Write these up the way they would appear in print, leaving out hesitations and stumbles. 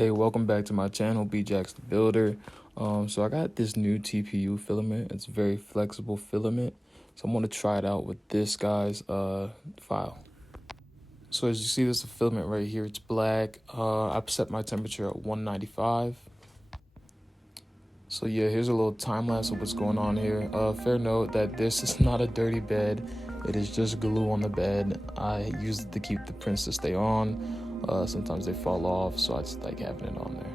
Hey, welcome back to my channel, BJax the Builder. So I got this new TPU filament. It's a very flexible filament. So I'm going to try it out with this guy's file. So as you see, this is a filament right here. It's black. I've set my temperature at 195. So yeah, here's a little time lapse of what's going on here. Fair note that this is not a dirty bed. It is just glue on the bed. I use it to keep the prints to stay on. Sometimes they fall off, so I just like having it on there.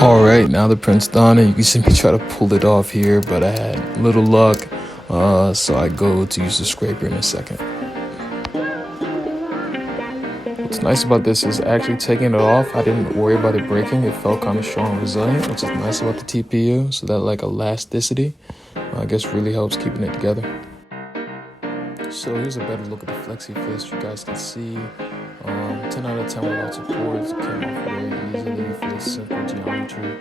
Alright, now the print's done, and you can see me try to pull it off here, but I had little luck, so I go to use the scraper in a second. What's nice about this is actually taking it off, I didn't worry about it breaking. It felt kind of strong and resilient, which is nice about the TPU, so that like elasticity, I guess really helps keeping it together. So here's a better look at the flexi fist. You guys can see 10 out of 10 without supports. It came off very easily for this simple geometry.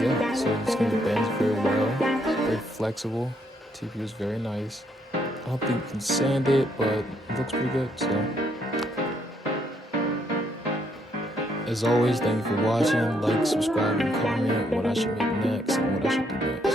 Yeah, so it's going to bend very well. It's very flexible. TPU is very nice. I don't think you can sand it, but it looks pretty good. So, as always, thank you for watching. Like, subscribe, and comment what I should make next and what I should do next.